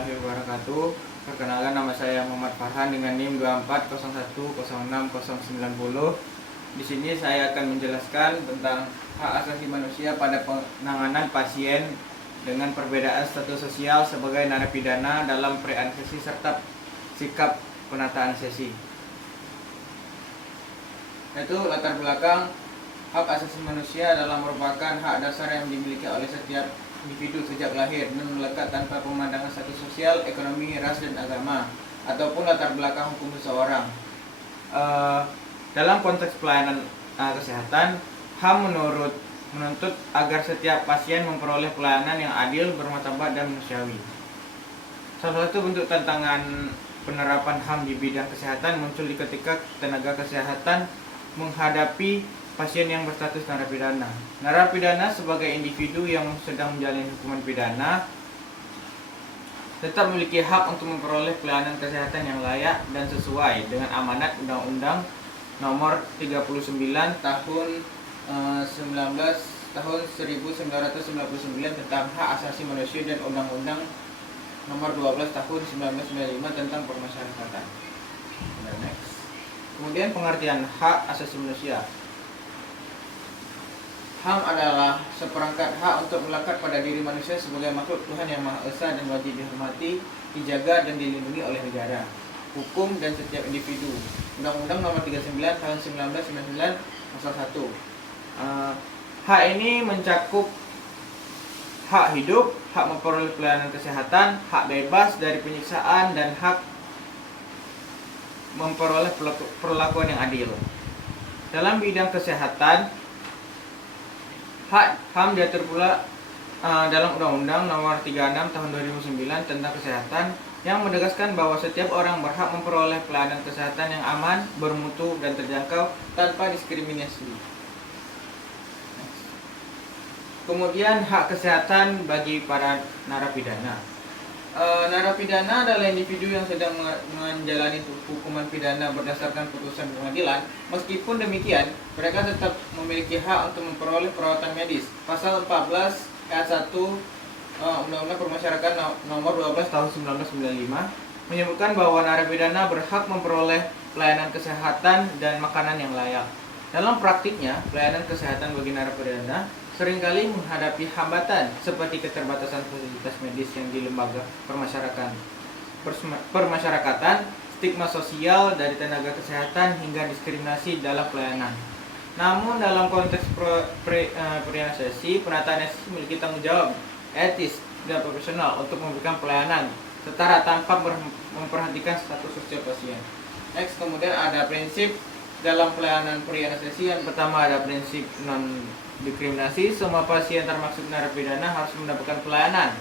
warahmatullahi wabarakatuh. Perkenalkan, nama saya Muhammad Farhan dengan NIM 24010690. Di sini saya akan menjelaskan tentang hak asasi manusia pada penanganan pasien dengan perbedaan status sosial sebagai narapidana dalam pre-anestesi serta sikap penataan anestesi. Itu latar belakang hak asasi manusia adalah merupakan hak dasar yang dimiliki oleh setiap individu sejak lahir dan melekat tanpa pemandangan status sosial, ekonomi, ras, dan agama ataupun latar belakang hukum seseorang. Dalam konteks pelayanan kesehatan, HAM menuntut agar setiap pasien memperoleh pelayanan yang adil, bermartabat, dan manusiawi. Salah satu bentuk tantangan penerapan HAM di bidang kesehatan muncul ketika tenaga kesehatan menghadapi pasien yang berstatus narapidana. Narapidana sebagai individu yang sedang menjalani hukuman pidana tetap memiliki hak untuk memperoleh pelayanan kesehatan yang layak dan sesuai dengan amanat Undang-Undang Nomor 39 tahun 1999 tentang hak asasi manusia dan Undang-Undang Nomor 12 tahun 1995 tentang permasyarakatan. Kemudian pengertian hak asasi manusia. HAM adalah seperangkat hak untuk melekat pada diri manusia sebagai makhluk Tuhan yang Maha Esa dan wajib dihormati, dijaga, dan dilindungi oleh negara, hukum, dan setiap individu. Undang-Undang Nomor 39 tahun 1999 pasal 1. Hak ini mencakup hak hidup, hak memperoleh pelayanan kesehatan, hak bebas dari penyiksaan, dan hak memperoleh perlakuan yang adil. Dalam bidang kesehatan, hak HAM diatur pula dalam Undang-Undang Nomor 36 Tahun 2009 tentang Kesehatan yang menegaskan bahwa setiap orang berhak memperoleh pelayanan kesehatan yang aman, bermutu, dan terjangkau tanpa diskriminasi. Kemudian hak kesehatan bagi para narapidana. Narapidana adalah individu yang sedang menjalani hukuman pidana berdasarkan putusan pengadilan. Meskipun demikian, mereka tetap memiliki hak untuk memperoleh perawatan medis. Pasal 14 ayat 1 Undang-Undang Permasyarakatan Nomor 12 tahun 1995 menyebutkan bahwa narapidana berhak memperoleh pelayanan kesehatan dan makanan yang layak. Dalam praktiknya, pelayanan kesehatan bagi narapidana seringkali menghadapi hambatan seperti keterbatasan fasilitas medis yang di lembaga permasyarakatan, stigma sosial dari tenaga kesehatan, hingga diskriminasi dalam pelayanan. Namun dalam konteks pre-anestesi, penataan anestesi memiliki tanggung jawab etis dan profesional untuk memberikan pelayanan setara tanpa memperhatikan status sosial pasien. Next, kemudian ada prinsip dalam pelayanan pre-anestesi. Yang pertama ada prinsip non-diskriminasi. Semua pasien termasuk narapidana harus mendapatkan pelayanan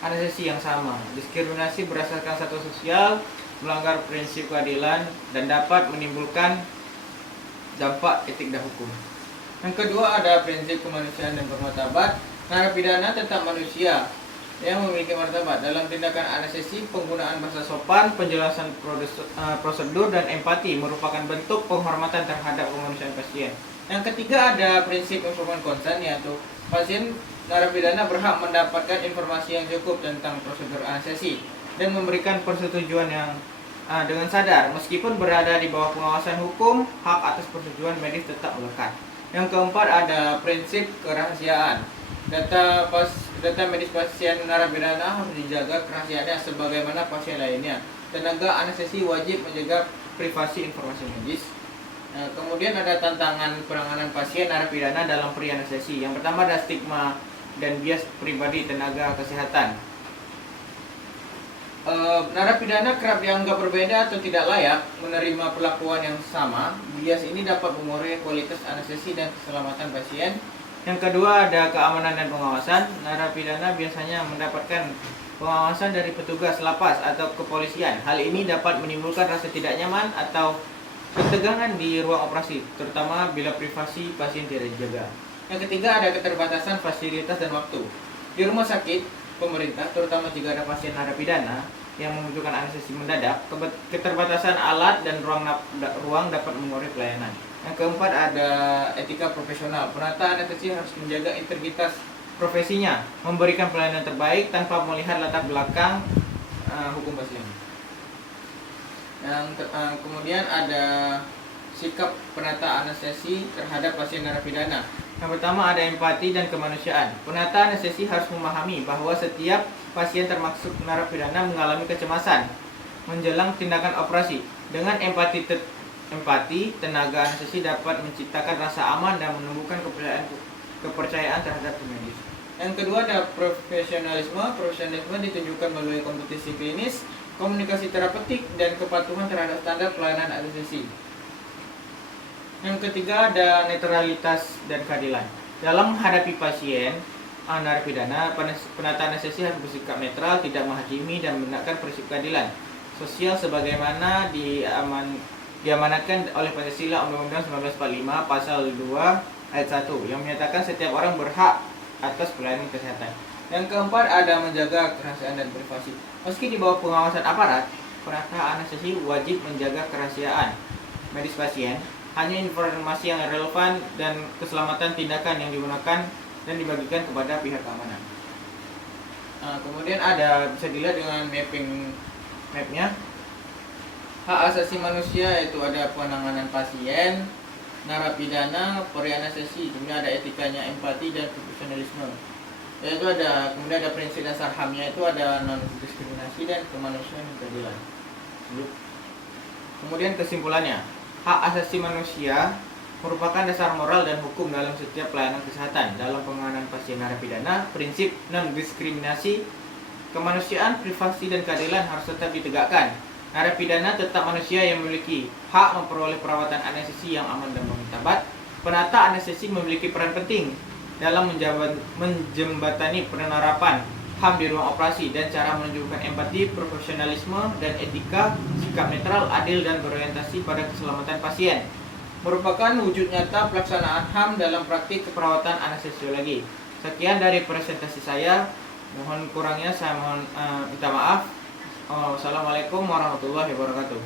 anestesi yang sama. Diskriminasi berdasarkan status sosial melanggar prinsip keadilan dan dapat menimbulkan dampak etik dan hukum. Yang kedua ada prinsip kemanusiaan dan bermartabat. Narapidana tetap manusia yang memiliki martabat. Dalam tindakan anestesi, penggunaan bahasa sopan, penjelasan prosedur, dan empati merupakan bentuk penghormatan terhadap kemanusiaan pasien. Yang ketiga ada prinsip informed consent, yaitu pasien narapidana berhak mendapatkan informasi yang cukup tentang prosedur anestesi dan memberikan persetujuan yang dengan sadar. Meskipun berada di bawah pengawasan hukum, hak atas persetujuan medis tetap melekat. Yang keempat ada prinsip kerahasiaan. Data medis pasien narapidana harus dijaga kerahasiaannya sebagaimana pasien lainnya. Tenaga anestesi wajib menjaga privasi informasi medis. Kemudian ada tantangan penanganan pasien narapidana dalam pre-anestesi. Yang pertama ada stigma dan bias pribadi tenaga kesehatan. Narapidana kerap dianggap berbeda atau tidak layak menerima perlakuan yang sama. Bias ini dapat mengurangi kualitas anestesi dan keselamatan pasien. Yang kedua ada keamanan dan pengawasan. Narapidana biasanya mendapatkan pengawasan dari petugas lapas atau kepolisian. Hal ini dapat menimbulkan rasa tidak nyaman atau ketegangan di ruang operasi, terutama bila privasi pasien tidak dijaga. Yang ketiga ada keterbatasan fasilitas dan waktu. Di rumah sakit pemerintah, terutama jika ada pasien narapidana yang membutuhkan anestesi mendadak, keterbatasan alat dan ruang dapat mengurangi pelayanan. Yang keempat ada etika profesional. Penata anestesi harus menjaga integritas profesinya, memberikan pelayanan terbaik tanpa melihat latar belakang hukum pasien. Kemudian ada sikap penata anestesi terhadap pasien narapidana. Yang pertama ada empati dan kemanusiaan. Penata anestesi harus memahami bahwa setiap pasien termasuk narapidana mengalami kecemasan menjelang tindakan operasi. Dengan empati, tenaga anestesi dapat menciptakan rasa aman dan menumbuhkan kepercayaan terhadap tim medis. Yang kedua ada profesionalisme. Profesionalisme ditunjukkan melalui kompetisi klinis, komunikasi terapeutik, dan kepatuhan terhadap standar pelayanan anestesi. Yang ketiga ada netralitas dan keadilan. Dalam menghadapi pasien narapidana, penata anestesi harus bersikap netral, tidak menghakimi, dan menggunakan prinsip keadilan sosial sebagaimana diamanatkan oleh Pancasila Undang-Undang 1945 Pasal 2 Ayat 1 yang menyatakan setiap orang berhak atas pelayanan kesehatan. Yang keempat ada menjaga kerahasiaan dan privasi. Meski di bawah pengawasan aparat, penata anestesi wajib menjaga kerahasiaan medis pasien. Hanya informasi yang relevan dan keselamatan tindakan yang digunakan dan dibagikan kepada pihak keamanan. Kemudian ada bisa dilihat dengan mapnya. Hak asasi manusia yaitu ada penanganan pasien, narapidana, peri anestesi, kemudian ada etikanya, empati, dan profesionalisme. Yaitu kemudian ada prinsip dasar HAM-nya itu ada non diskriminasi dan kemanusiaan dan keadilan. Kemudian kesimpulannya, hak asasi manusia merupakan dasar moral dan hukum dalam setiap pelayanan kesehatan. Dalam penanganan pasien narapidana, prinsip non-diskriminasi, kemanusiaan, privasi, dan keadilan harus tetap ditegakkan. Narapidana tetap manusia yang memiliki hak memperoleh perawatan anestesi yang aman dan bermartabat. Penata anestesi memiliki peran penting dalam menjembatani penerapan HAM di ruang operasi dan cara menunjukkan empati, profesionalisme, dan etika, sikap netral, adil, dan berorientasi pada keselamatan pasien. Merupakan wujud nyata pelaksanaan HAM dalam praktik keperawatan anestesiologi. Sekian dari presentasi saya. Mohon kurangnya saya minta maaf. Wassalamualaikum warahmatullahi wabarakatuh.